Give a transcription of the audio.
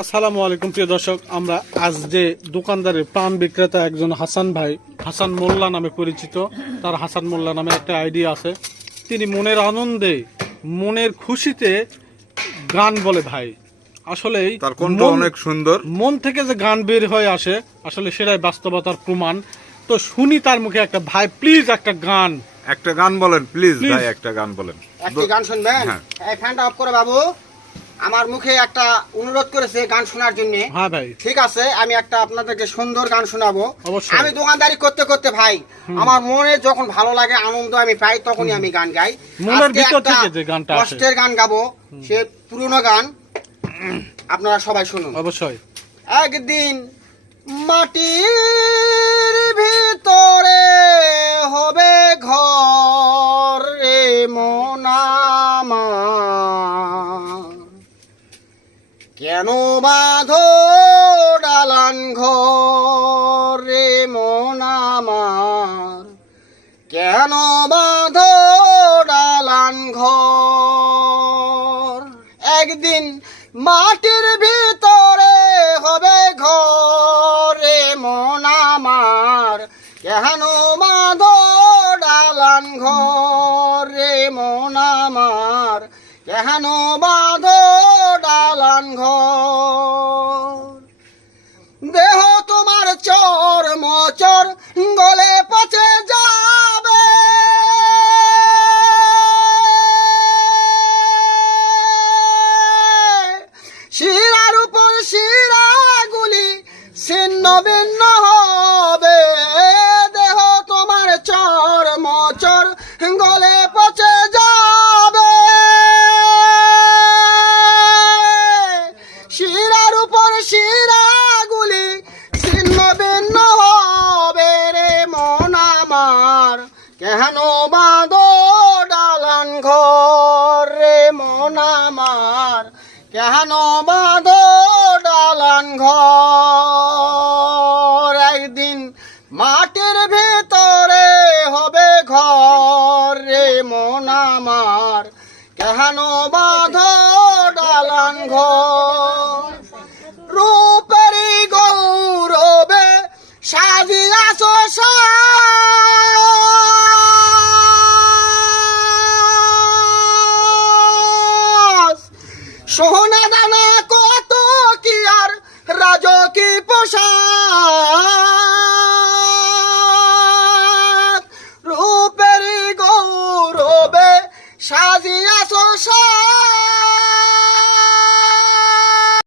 আসসালামু আলাইকুম প্রিয় দর্শক, আমরা আজ যে দোকানদারের পান বিক্রেতা একজন হাসান ভাই, হাসান মোল্লা নামে পরিচিত, তার হাসান মোল্লা নামে একটা আইডিয়া আছে। তিনি মনের আনন্দে, মনের খুশিতে গান বলে ভাই। আসলেই তার কণ্ঠ অনেক সুন্দর। মন থেকে যে গান বের হয়ে আসে, আসলে সেটাই বাস্তবতার প্রমাণ। তো শুনি তার মুখে একটা, ভাই প্লিজ একটা গান, একটা গান বলেন প্লিজ ভাই, একটা গান বলেন। একটি গান শুনবেন? হ্যাঁ। এই ফ্যানটা অফ করে বাবু, আমার মুখে একটা অনুরোধ করেছে গান শোনার জন্য। হ্যাঁ ভাই, ঠিক আছে, আমি একটা আপনাদেরকে সুন্দর গান শোনাবো। অবশ্যই। আমি দোকানদারি করতে করতে ভাই, আমার মনে যখন ভালো লাগে, আনন্দ আমি পাই, তখনই আমি গান গাই। মনের আজকে ভিতর একটা থেকে যে গানটা আসে। কষ্টের গান গাবো, সে পুরনো গান, আপনারা সবাই শুনুন। অবশ্যই। একদিন মাটির ভিতরে হবে ঘর রে মন আমার, কেন বাঁধো ডালান ঘর রে মন আমার, কেন বাঁধো ডালান ঘর। একদিন মাটির ভিতরে হবে ঘর রে মন আমার, কেন বাঁধো ডালান ঘর রে মন আমার, কেন বাঁধো ডালান ঘর। দেহ তোমার চর মচর গলে পচে যাবে, শিরার উপর শিরাগুলি ছিন্ন ভিন্ন হবে। দেহ তোমার চর মচর গলে পচে যাবে, শিরার উপর শিরাগুলি ছিন্ন ভিন্ন হবে রে মন আমার, কেন বাঁধো ডালান ঘর রে মন আমার, কেন বাঁধো ডালান ঘর। একদিন মাটির ভিতরে হবে ঘর রে মন আমার, কেন বাঁধো ডালান ঘর। রূপেরি গৌরবে সাজিয়াছ সোনা দানা কত কি আর রাজকি পোশাক,